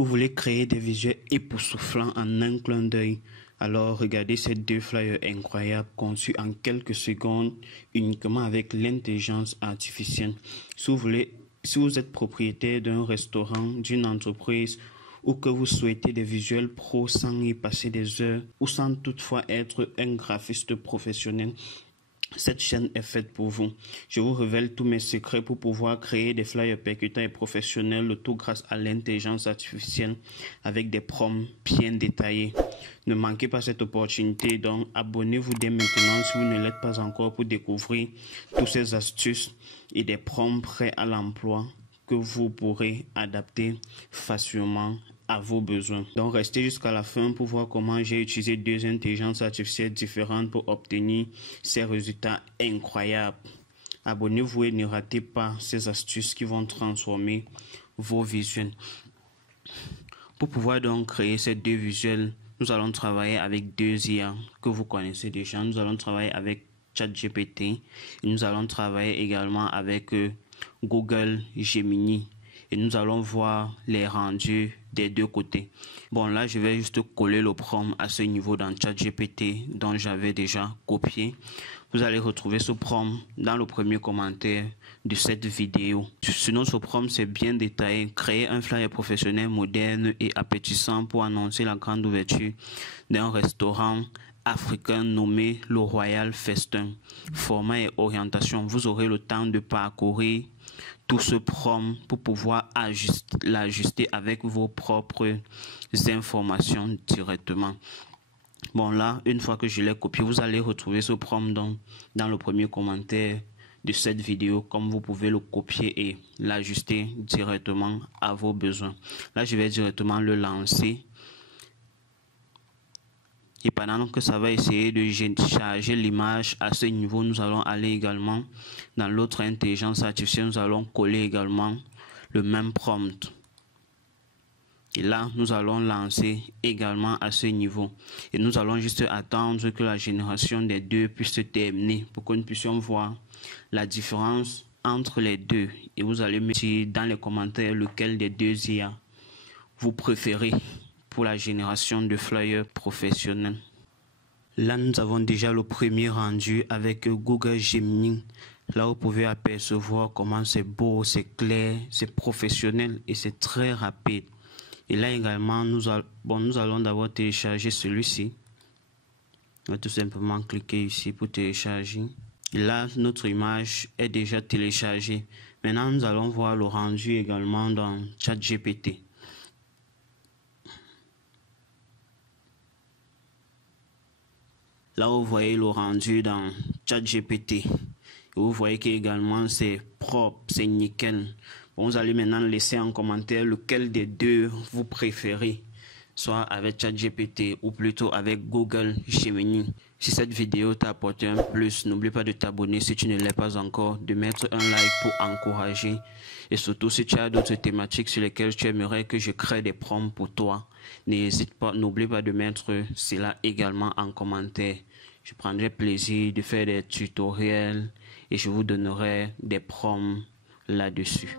Vous voulez créer des visuels époustouflants en un clin d'œil. Alors regardez ces deux flyers incroyables conçus en quelques secondes uniquement avec l'intelligence artificielle. Si vous êtes propriétaire d'un restaurant, d'une entreprise ou que vous souhaitez des visuels pros sans y passer des heures ou sans toutefois être un graphiste professionnel, cette chaîne est faite pour vous. Je vous révèle tous mes secrets pour pouvoir créer des flyers percutants et professionnels, le tout grâce à l'intelligence artificielle avec des prompts bien détaillés. Ne manquez pas cette opportunité, donc abonnez-vous dès maintenant si vous ne l'êtes pas encore pour découvrir toutes ces astuces et des prompts prêts à l'emploi que vous pourrez adapter facilement à vos besoins. Donc restez jusqu'à la fin pour voir comment j'ai utilisé deux intelligences artificielles différentes pour obtenir ces résultats incroyables. Abonnez-vous et ne ratez pas ces astuces qui vont transformer vos visuels. Pour pouvoir donc créer ces deux visuels, nous allons travailler avec deux IA que vous connaissez déjà. Nous allons travailler avec ChatGPT et nous allons travailler également avec Google Gemini. Et nous allons voir les rendus des deux côtés. Bon, là, je vais juste coller le prompt à ce niveau dans ChatGPT dont j'avais déjà copié. Vous allez retrouver ce prompt dans le premier commentaire de cette vidéo. Sinon, ce prompt, c'est bien détaillé. Créer un flyer professionnel moderne et appétissant pour annoncer la grande ouverture d'un restaurant africain nommé le Royal Festin. Format et orientation. Vous aurez le temps de parcourir tout ce prompt pour pouvoir l'ajuster avec vos propres informations directement. Bon, là, une fois que je l'ai copié, vous allez retrouver ce prompt dans le premier commentaire de cette vidéo, comme vous pouvez le copier et l'ajuster directement à vos besoins. Là, je vais directement le lancer. Et pendant que ça va essayer de charger l'image à ce niveau, nous allons aller également dans l'autre intelligence artificielle. Nous allons coller également le même prompt. Et là, nous allons lancer également à ce niveau. Et nous allons juste attendre que la génération des deux puisse se terminer pour que nous puissions voir la différence entre les deux. Et vous allez me dire dans les commentaires lequel des deux IA vous préférez pour la génération de flyers professionnels. Là, nous avons déjà le premier rendu avec Google Gemini. Là, vous pouvez apercevoir comment c'est beau, c'est clair, c'est professionnel et c'est très rapide. Et là également, nous allons d'abord télécharger celui-ci. On va tout simplement cliquer ici pour télécharger. Et là, notre image est déjà téléchargée. Maintenant, nous allons voir le rendu également dans ChatGPT. Là, vous voyez le rendu dans ChatGPT. Vous voyez qu'également c'est propre, c'est nickel. Bon, vous allez maintenant laisser en commentaire lequel des deux vous préférez, soit avec ChatGPT ou plutôt avec Google Gemini. Si cette vidéo t'a apporté un plus, n'oublie pas de t'abonner si tu ne l'es pas encore, de mettre un like pour encourager. Et surtout, si tu as d'autres thématiques sur lesquelles tu aimerais que je crée des prompts pour toi, n'hésite pas, n'oublie pas de mettre cela également en commentaire. Je prendrai plaisir de faire des tutoriels et je vous donnerai des prompts là-dessus.